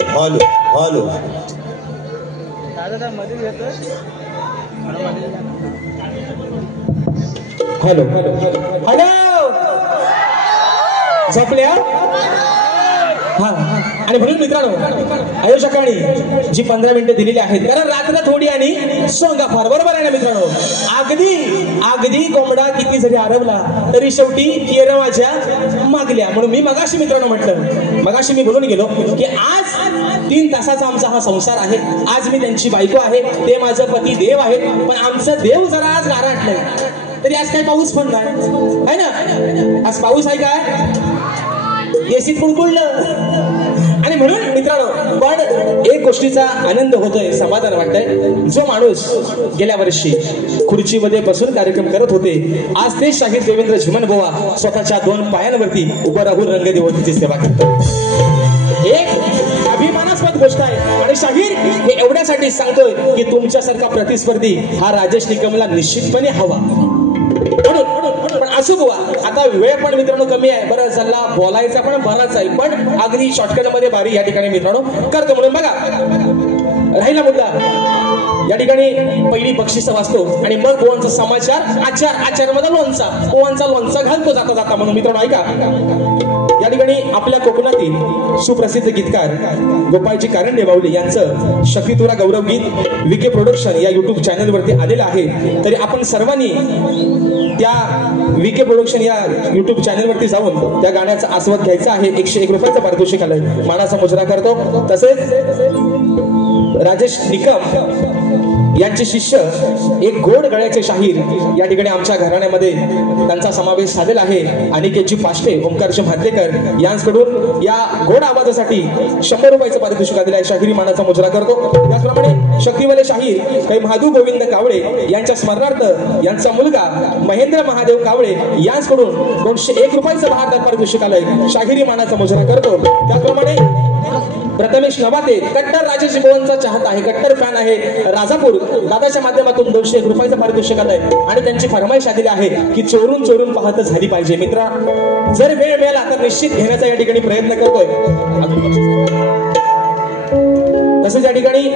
Hello hello hello झोपल्या हा आणि म्हणून मित्रांनो आयोजकांनी जी 15 मिनिटं दिलेली आहेत कारण रात्र थोडी आणि सोंगा फार बरोबर आहे ना मित्रांनो अगदी कोंबडा किती जरी आरवला तरी शेवटी केरवाच्या मागल्या म्हणून मी मगाशी मित्रांनो म्हटलं मगाशी मी बोलून गेलो की आज 3 तासाचा आमचा हा संसार आहे आज मी त्यांची बायको आहे ते माझं पती देव आहेत पण आमचं देव जरा आज गारटलंय तरी आज काही पाऊस पण नाही आहे ना आज पाऊस आहे काय एसीत कुळकुळलं आणि म्हणून मित्रांनो पण एक गोष्टीचा आनंद होतोय समाधान वाटतंय जो माणूस गेल्या वर्षी खुर्चीमध्ये बसून कार्यक्रम करत होते आज ते शाहीर देवेंद्र झिमनबुवा स्वतःच्या 2 पायांवरती उभं राहून रंगदेवतेची सेवा करतात एक अभिमानास्पद गोष्ट आहे आणि शाहीर हे एवढ्यासाठी सांगतोय की तुमच्यासारखा प्रतिस्पर्धी हा राजेश निकमला निश्चितपणे हवा पण असू बुवा आता वेळ पण मित्रांनो कमी आहे बरं चालला बोलायचा पण बराच आहे पण अगदी शॉर्टकट मध्ये बारी या ठिकाणी मित्रांनो करतो म्हणून बघा राहिला मुद्दा या ठिकाणी पहिली बक्षीस वाचतो आणि मग गोवांचा समाचार आचार मध्ये लोणचा घालतो जाता म्हणून मित्रांनो ऐका या ठिकाणी आपल्या कोकणातील सुप्रसिद्ध गीतकार गोपाळजी कारंडे बावले यांचं शफीतुरा गौरव गीत विके प्रोडक्शन या युट्यूब चॅनल वरती आलेलं आहे तरी आपण सर्वांनी त्या विके प्रोडक्शन या युट्यूब चॅनल वरती जाऊन त्या गाण्याचा आस्वाद घ्यायचा आहे 101 रुपयाचं पारितोषिक आलंय मानाचा मुजरा करतो तसेच राजेश निकम यांचे शिष्य एक गोड गळ्याचे शाहीर या ठिकाणी आमच्या घराण्यामध्ये त्यांचा समावेश झालेला आहे अनिकेतजी पाष्टे ओंकारजी भादलेकर यांच्याकडून या गोड आवाजासाठी 100 रुपयाचं पारितोषिक आलेलं आहे शाहिरी मानाचा मुजरा करतो त्याचप्रमाणे शक्तिवाले शाहीर काही महादू गोविंद कावळे यांच्या स्मरणार्थ यांचा मुलगा महेंद्र महादेव कावळे यांच्याकडून 201 रुपयाचं बहारदार पारितोषिक आलंय शाहिरी मानाचा मुजरा करतो त्याचप्रमाणे प्रथमेश नवाते कट्टर राजेश गोवांचा चाहता आहे कट्टर फॅन आहे राजापूर दादाच्या माध्यमातून 201 रुपयाचं पारितोषिक आलंय आणि त्यांची फरमाईश आलेली आहे की चोरून पाहत झाली पाहिजे मित्रा जर वेळ मिळाला तर निश्चित घेण्याचा या ठिकाणी प्रयत्न करतोय तसेच या ठिकाणी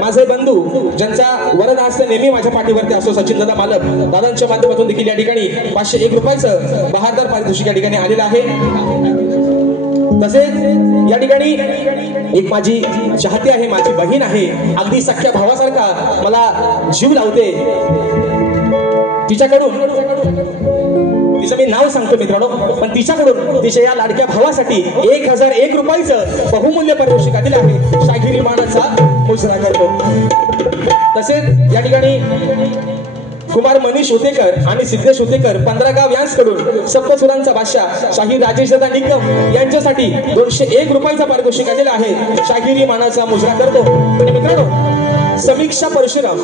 माझे बंधू ज्यांचा वरद हस्त नेहमी माझ्या पाठीवरती असतो सचिन दादा मालक दादांच्या माध्यमातून देखील या ठिकाणी 501 रुपयाचं बहारदार पारितोषिक या ठिकाणी आलेलं आहे तसेच या ठिकाणी एक माझी चाहती आहे माझी बहीण आहे अगदी सख्या भावासारखा मला जीव लावते तिच्याकडून तिचं मी नाव सांगतो मित्रांनो पण तिच्याकडून तिच्या या लाडक्या भावासाठी 1001 रुपयाचं बहुमूल्य पारितोषिक आलेलं आहे शाहिरी मानाचा मुजरा करतो तसेच या ठिकाणी कुमार मनीष होतेकर आणि सिद्धेश होतेकर 15 गाव यांच्याकडून सप्तसुरांचा बादशाह शाहीर राजेश दादा निकम यांच्यासाठी 201 रुपयाचा पारितोषिक आलेला आहे शाहिरी मानाचा मुजरा करतो आणि मित्रांनो समीक्षा परशुराम.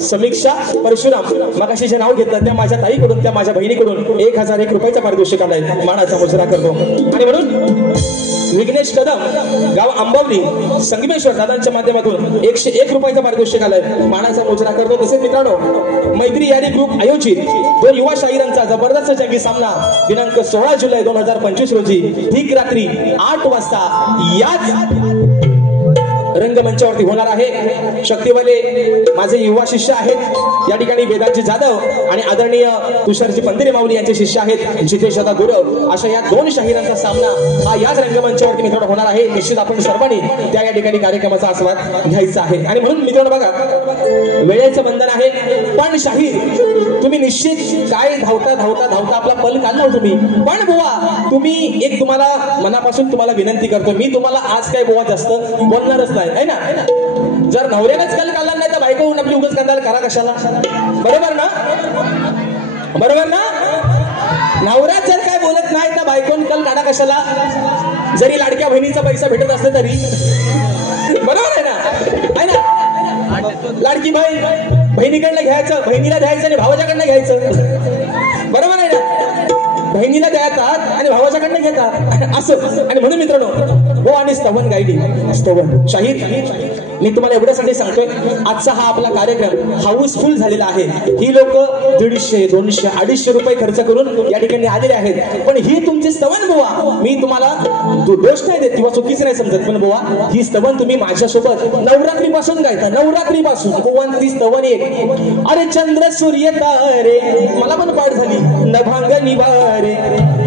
समीक्षा परशुराम मगाशी जे नाव घेतलं त्या माझ्या ताईकडून, त्या माझ्या बहिणीकडून 1001 रुपयाचा पारितोषिक आलाय. मानाचा मुजरा करतो. आणि म्हणून विघ्नेश कदम, गाव आंबवली, संगमेश्वर दादांच्या माध्यमातून 101 रुपयाचा पारितोषिक आलाय. मानाचा मुजरा करतो. तसेच मित्रांनो, मैत्री यारी ग्रुप आयोजित 2 युवा शाहिरांचा जबरदस्त जंगी सामना दिनांक 16 जुलै 2025 रोजी ठीक रात्री 8 वाजता याच रंगमंचावरती होणार आहे. शक्तिवाले माझे युवा शिष्य आहेत या ठिकाणी, वेदांची जाधव आणि आदरणीय तुषारजी पंदिरे माऊली यांचे शिष्य आहेत जितेश दादा गुरव. अशा या 2 शाहिरांचा सामना हा याच रंगमंचावरती मित्रांनो होणार आहे. निश्चित आपण सर्वांनी त्या या ठिकाणी कार्यक्रमाचा आस्वाद घ्यायचा आहे. आणि म्हणून मित्रांनो बघा, वेळेचं बंधन आहे, पण शाहीर तुम्ही निश्चित काय धावता धावता धावता आपला पल काढला हो तुम्ही. पण बुवा तुम्ही एक तुम्हाला मनापासून तुम्हाला विनंती करतो, मी तुम्हाला आज काय बुवा जास्त बोलणारच नाही आहे ना. जर नवऱ्यानेच कल काढला नाही तर बायको होऊन आपली उगाच कांदाल करा कशाला. बरोबर ना, बरोबर ना. नवरा जर काय बोलत नाही तर बायकोन कल काढा कशाला, जरी लाडक्या बहिणीचा पैसा भेटत असते तरी. बरोबर आहे ना, आहे ना. लाडकी बहीण बहिणीकडनं घ्यायचं, बहिणीला द्यायचं आणि भावाच्याकडनं घ्यायचं. बरोबर आहे ना. बहिणीला द्यायतात आणि भावाच्याकडनं घेतात असं. आणि म्हणून मित्रांनो, हो आणि स्तवन गायडी स्तवन शाहीर मी तुम्हाला एवढ्यासाठी सांगतोय, आजचा हा आपला कार्यक्रम हाऊसफुल झालेला आहे. ही लोक 150, 200, 250 रुपये खर्च करून या ठिकाणी आलेले आहेत. पण ही तुमची स्तवन बुवा, मी तुम्हाला दोष नाही देत किंवा चुकीचं नाही समजत, पण बुवा ही स्तवन तुम्ही माझ्यासोबत नवरात्रीपासून गायता. नवरात्रीपासून बुवा ती स्तवन एक. अरे चंद्र सूर्य तारे, मला पण पाठ झाली नभांग निवारे,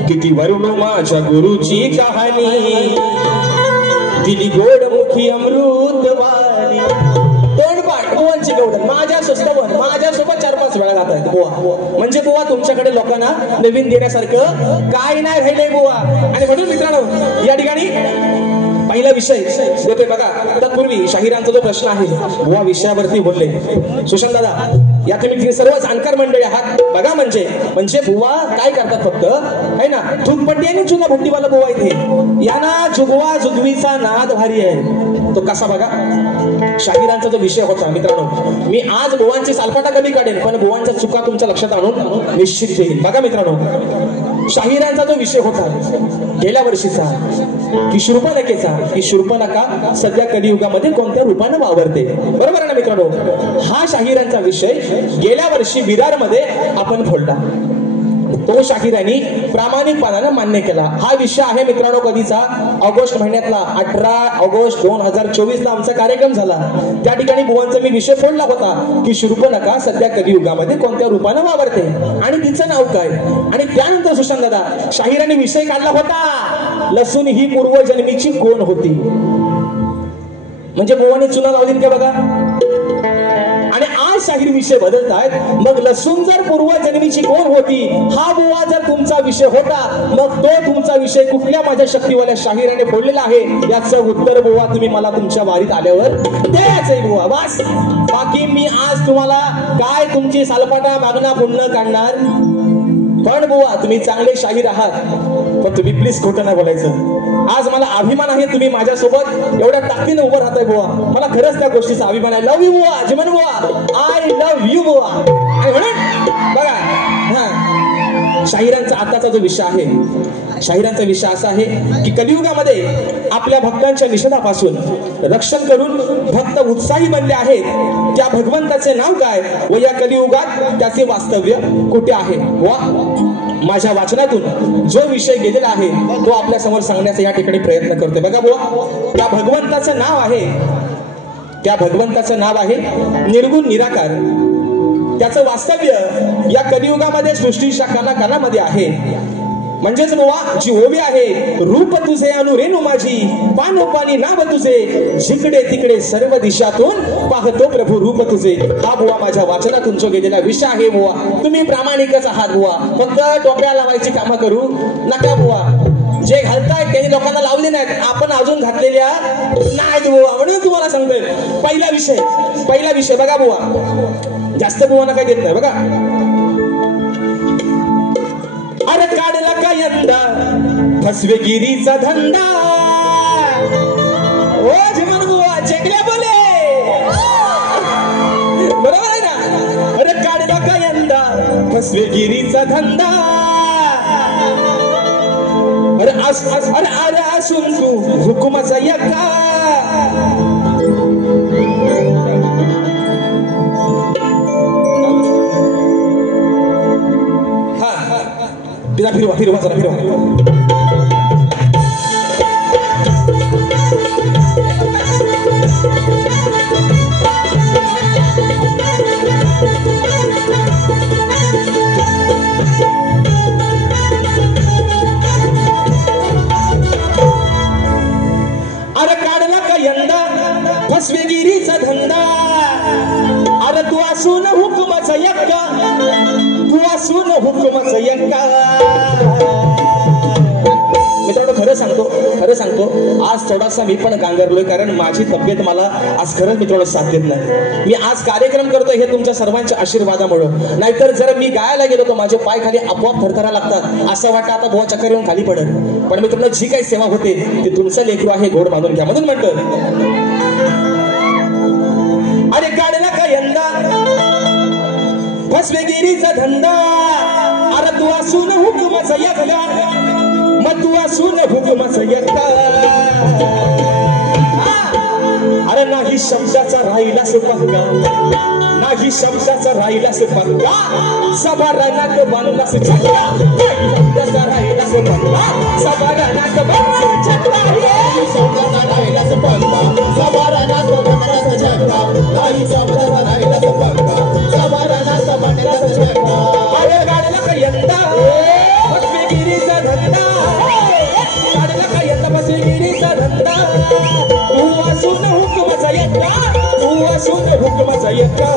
किती वरुण माझ्या गुरुची कहाणी, दिली गोड मुखी अमृत वाणी. तोंडपाठ बुवांची गौडन माझ्यासोबत 4-5 वेळा गात आहेत बुवा. म्हणजे बुवा तुमच्याकडे लोकांना नवीन देण्यासारखं काय नाही राहिलंय बुवा. आणि म्हणून मित्रांनो या ठिकाणी पहिला विषय देतोय बघा. तत्पूर्वी शाहिरांचा जो प्रश्न आहे बुवा विषयावरती बोलले सुशांत दादा, या तुम्ही सर्व जाणकार मंडळी आहात बघा. म्हणजे बुवा काय करतात फक्त आहे ना, धूपपट्टी आणि चुना भट्टीवाला बुवा इथे यांना जुगवा जुगवीचा नाद भारी आहे. तो कसा बघा, शाहिरांचा जो विषय होता मित्रांनो, मी आज बुवांची सालपाटा कमी काढेन पण बुवांच्या चुका तुमच्या लक्षात आणून निश्चित देईल. बघा मित्रांनो, शाहिरांचा जो विषय होता गेल्या वर्षीचा की शूर्पणखेचा, की शूर्पणखा सध्या कलियुगामध्ये कोणत्या रूपाने वावरते. बरोबर आहे ना मित्रांनो. हा शाहिरांचा विषय गेल्या वर्षी विरारमध्ये आपण फोडला. तो शाहिरांनी प्रामाणिकपणाने मान्य केला. हा विषय आहे मित्रांनो कधीचा, ऑगस्ट महिन्यातला 18 ऑगस्ट 2024 ला आमचा कार्यक्रम झाला. त्या ठिकाणी बुवांचा मी विषय फोडला होता की शूर्पणखा सध्या कलियुगामध्ये कोणत्या रूपाने वावरते आणि तिचं नाव काय. आणि त्यानंतर सुशांत दादा शाहिरांनी विषय काढला होता लसूण ही पूर्वजन्मीची कोण होती. म्हणजे बुवाने चुना लावलीत का बघा. आणि आज शाहीर विषय बदलतायत. मग लसूण जर पूर्वजन्मीची कोण होती हा बुवा जर तुमचा विषय होता, मग तो तुमचा विषय कुठल्या माझ्या शक्तीवाल्या शाहिराने फोडलेला आहे याचं उत्तर बुवा तुम्ही मला तुमच्या वारीत आल्यावर द्यायचंय बुवा. बस बाकी मी आज तुम्हाला काय तुमची सालपाटा मागणा पुण्य काढणार. पण बुवा तुम्ही चांगले शाहीर आहात, पण तुम्ही प्लीज खोटं नाही बोलायचं. आज मला अभिमान आहे तुम्ही माझ्यासोबत एवढ्या ताकदीने उभं राहताय बुवा. मला खरंच त्या गोष्टीचा अभिमान आहे. लव्ह यू बुवा, जीवन बुवा, आय लव्ह यू बुवा. आणि म्हणून बघा हा शाहिरांचा आताचा जो विषय आहे, शाहिरांचा विषय असा आहे की कलियुगामध्ये आपल्या भक्तांच्या निषेधापासून रक्षण करून भक्त उत्साही बनले आहेत. त्या भगवंताचे नाव काय व या कलियुगात त्याचे वास्तव्य कुठे आहे. वा माझ्या वाचनातून जो विषय गेलेला आहे तो आपल्या समोर सांगण्याचा या ठिकाणी प्रयत्न करतोय. बघा बुवा, त्या भगवंताचं नाव आहे, त्या भगवंताचं नाव आहे निर्गुण निराकार. त्याचं वास्तव्य या कलियुगामध्ये सृष्टीच्या कानाकानामध्ये आहे. म्हणजेच बुवा जी ओवी आहे, रूप तुझे अनु रेणू माझी, पानोपानी नाव तुझे, जिकडे तिकडे सर्व दिशातून पाहतो प्रभू रूप तुझे. हा बुवा माझ्या वाचनातून जो गेलेला विषय आहे बुवा. तुम्ही प्रामाणिकच आहात बुवा, फक्त डोक्याला लावायची कामं करू नका बुवा. जे घालताय त्यांनी लोकांना लावले नाहीत, आपण अजून घातलेल्या नाहीत बुवा. म्हणून तुम्हाला सांगतोय पहिला विषय बघा बुवा, जास्त बुवांना काय देत नाही बघा. अरे काढला का यंदा फसवेगिरीचा धंदा, ओ जीवन बुवा चेकल्या बोले बरोबर आहे ना? अरे काढला का यंदा फसवेगिरीचा धंदा, अरे अरे असून तू हुकुमाचा यका. फिरवा फिरवा जरा फिरवा. अरे काढला का यंदा फसवेगिरीचा धंदा, अरे तू असून हुकुमाचा यक्का, तू असून हुकुमाचा यक्का. मित्रांनो खरं सांगतो आज थोडासा मी पण गांगरलोय, कारण माझी तब्येत मला आज खरंच मित्रांनो साथ देत नाही. मी आज कार्यक्रम करतोय हे तुमच्या सर्वांच्या आशीर्वादामुळे, नाहीतर जर मी गायला गेलो तर माझे पाय खाली आपोआप थरथरा लागतात. असं वाटतं आता बुवा चक्कर येऊन खाली पडत. पण मित्रांनो जी काही सेवा होते ती तुमचं लेकरू आहे, गोड मानून घ्या म्हणून म्हणतो. अरे काढला का यंदा फसवेगिरीचा धंदा, अरे तू असून हुकुमाचा यक्का, मग तू असून हुकुमाचा यक्का. अरे नाही शब्दाचा राहिलास पक्का, नाही शब्दाचा राहिलास पक्का, सभारणात बांधलास छक्का, शब्दाचा राहिलास पक्का, सभारणात बांधलास छक्का, शब्दाचा राहिलास पक्का, सभारणात बांधलास छक्का, नाही शब्दाचा राहिलास पक्का, सभारणात बांधलास छक्का. अरे गाडला का यंदा फसवेगिरीचा धंदा, गाडला का यंदा फसवेगिरीचा धंदा, तू असून हुकुमाचा यक्का, तू असून हुकुमाचा यक्का.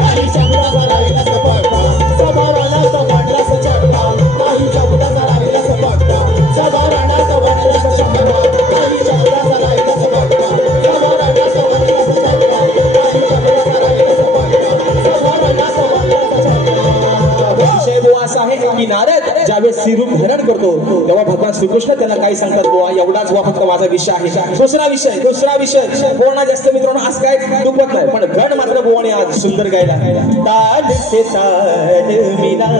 नाही शब्दाचा राहिलास पक्का, सभारणात बांधलास छक्का, नाही शब्दाचा राहिलास पक्का, सभारणात बांधलास छक्का, नाही शब्दाचा राहिलास पक्का, सभारणात बांधलास छक्का, नाही शब्दाचा राहिलास पक्का, सभारणात बांधलास छक्का. विषय बुवा असा आहे की नारद ज्यावेळेस श्रीरूप धारण करतो तेव्हा भगवान श्रीकृष्ण त्यांना काही सांगतात. बुवा एवढाच बुवा फक्त माझा विषय आहे. दुसरा विषय बोलणं जास्त मित्रांनो आज काय दुखत नाही, पण गण मात्र बुवाने आज सुंदर गायला. ताल से ताल मिला,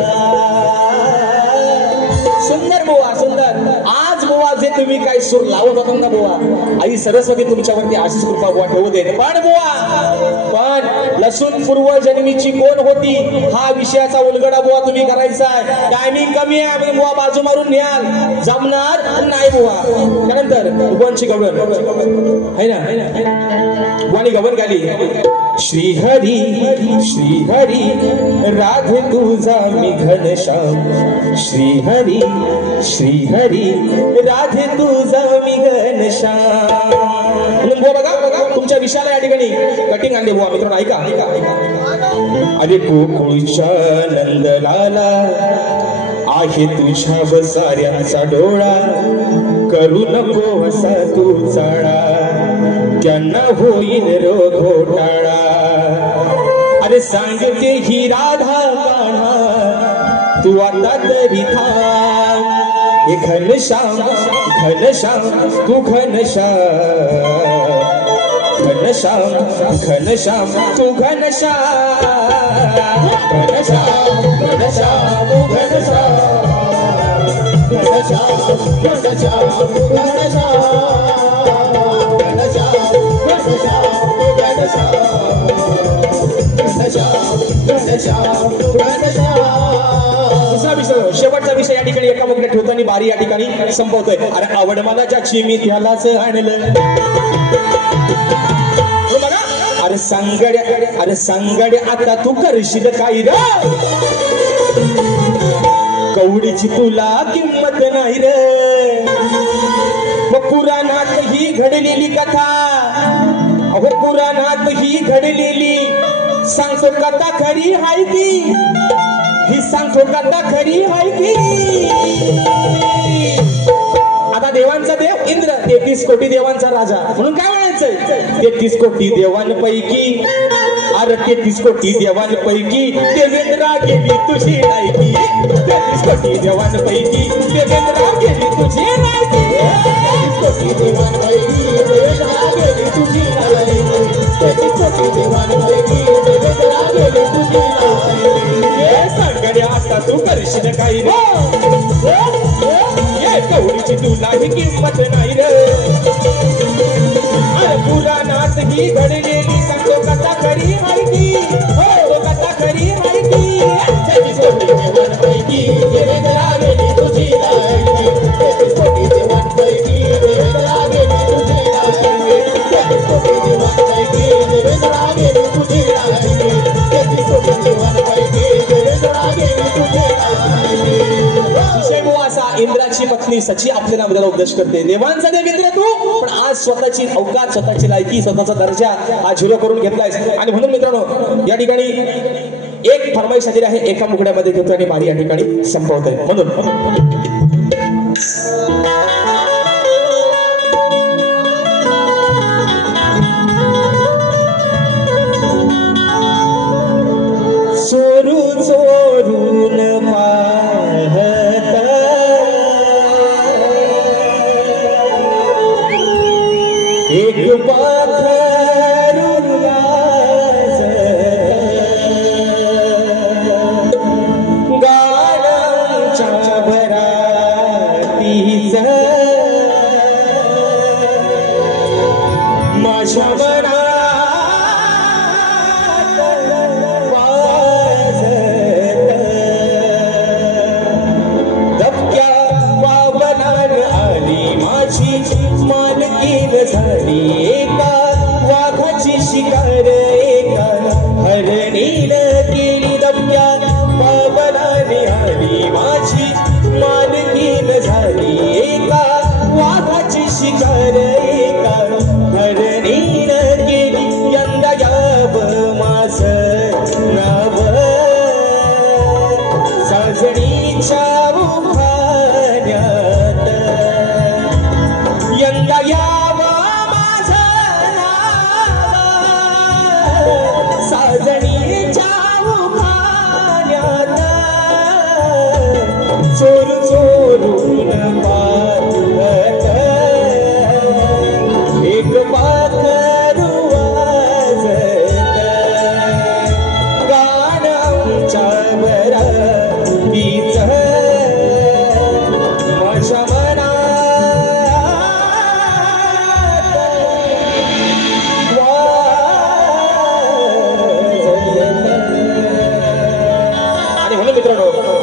सुंदर बुवा सुंदर. आज बुवा जे तुम्ही काही सूर लावत होता ना बुवा, आई सरस्वती तुमच्यावरती अशीच कृपा बुवा ठेवू दे. पण बुवा पण लसूण पूर्व जन्मीची कोण होती हा विषयाचा उलगडा बुवा तुम्ही करायचा. टायमिंग कमी आहे बुवा, बाजू मारून न्याल जमणार नाही बुवा. त्यानंतर बुवांची गवळण है ना, बुवानी गवळण गाली. श्रीहरी श्रीहरी राधे तुझा मी घनश्याम, श्रीहरी श्रीहरी राधे तुझा मी घनश्याम. बुवा बघा तुमच्या विषयाला या ठिकाणी कटिंग आणले बुवा. मित्रांनो ऐका अरे गोकुळच्या नंदलाला आहे तुझ्या वसाऱ्यांचा डोळा, करू नको असा तू चाळा, त्यांना होईल रोग घोटाळा. अरे सांगते ही राधा कान्हा तू आता तरी थांब, हे घनश्याम घनश्याम तू घनश्याम, घनश्याम घनश्याम तू घनश्याम, घनश्याम घनश्याम तू घनश्याम, घनश्याम घनश्याम तू घनश्याम, घनश्याम घनश्याम तू घनश्याम, घनश्याम घनश्याम तू घनश्याम. दुसरा विषय शेवटचा विषय या ठिकाणी एका मुखड्यात ठेवताना बारी या ठिकाणी संपवतोय. अरे आवड मला ज्याची मी त्यालाच आणलं. अरे सांगड्या आता तू करशील काय रे, कवडीची तुला किंमत नाही रे. मग पुराणात ही घडलेली कथा, अहो पुराणात ही घडलेली सांगतो कथा खरी हाय ती, ही सांगतो कथा खरी हाय ती. आता देवांचा देव इंद्र, 33 कोटी देवांचा राजा, म्हणून काय म्हणायचंय 33 कोटी देवांपैकी, अरे 33 कोटी देवांपैकी देवेंद्रा गेली तुझी नायकी, 33 कोटी देवांपैकी देवेंद्रा गेली तुझी नायकी, 33 कोटी देवांपैकी देवेंद्रा गेली तुझी नायकी, 33 कोटी देवांपैकी करशील काही रे ये कवडीची तुलाही किंमत नाही रे अरे पुराणात ही घडलेली सांगतो कथा खरी माहिती हो कथा खरी माहिती त्याची सोडी देवांपैकी देवेंद्रा गेली तुझी लायकी त्याची सोडी देवांपैकी देवेंद्रा गेली तुझी लायकी त्याची सोडी देवांपैकी देवेंद्रा गेली तुझी लायकी त्याची सोडी देवांपैकी देवेंद्रा गेली तुझी लायकी असा इंद्राची पत्नी सची आपल्याला आपल्याला उपदेश करते देवांचा देवेंद्र तू पण आज स्वतःची अवकाश स्वतःची लायकी स्वतःचा दर्जा आज झिरो करून घेतलायस आणि म्हणून मित्रांनो या ठिकाणी एक फरमाईश आलेली आहे एका मुकड्यामध्ये घेतो आणि बारी या ठिकाणी संपवतोय म्हणून चोरू चोरून पाहत एक पाखरू गाण्याच्या भरातीच माझ्या मनात मालकीन झाली एका वाघाची शिकार एका हरणीन केली दबक्या बाबलाने आली माझी मालकीन झाली एका वाघाची शिकार एका हरणीन केली यंदा याव माझं नाव साजणीच्या यंदा यावा माझं नाव साजणीच्या उभाण्यात चोर चोरून पाहत एक पाखरू वाजत गाण्याच्या भरातीच माझ्या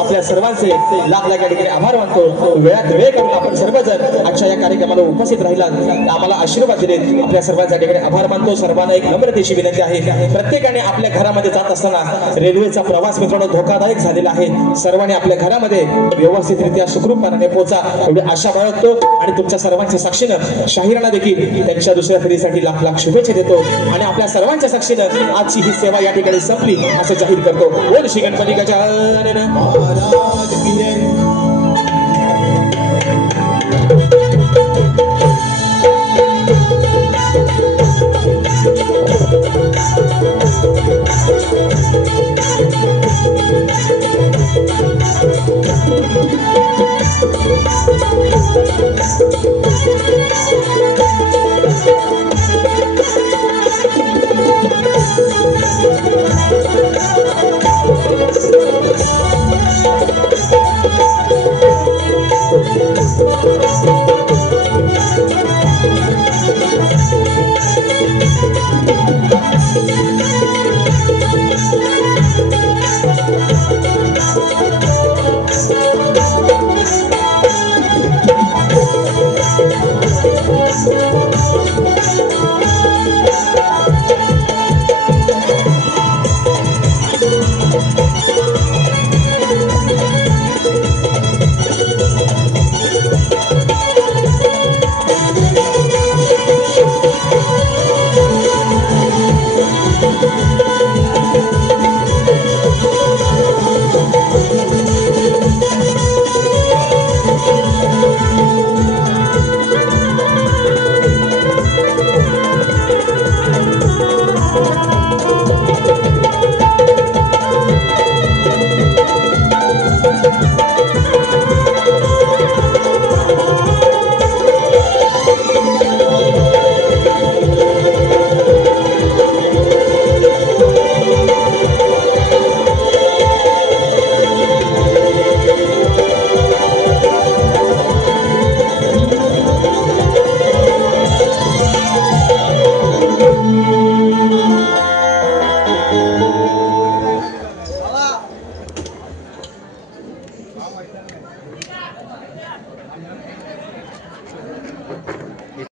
आपल्या सर्वांचे लाख लाख ठिकाणी आभार मानतो वेळात वेळ करून आपण सर्वजण आजच्या या कार्यक्रमाला उपस्थित राहिला आम्हाला आशीर्वाद दिले आपल्या सर्वांच्या ठिकाणी आभार मानतो सर्वांना एक नम्रतेची विनंती आहे प्रत्येकाने आपल्या घरामध्ये जात असताना रेल्वेचा प्रवास मित्रांनो धोकादायक झालेला आहे सर्वांनी आपल्या घरामध्ये व्यवस्थितरित्या सुखरूपपणे पोहोचा एवढी आशा बाळगतो आणि तुमच्या सर्वांच्या साक्षीनं शाहिरांना देखील त्यांच्या दुसऱ्या फेरीसाठी लाख लाख शुभेच्छा देतो आणि आपल्या सर्वांच्या साक्षीनं आजची ही सेवा या ठिकाणी संपली असं जाहीर करतो बोल श्री गणपती गजानन Thank you.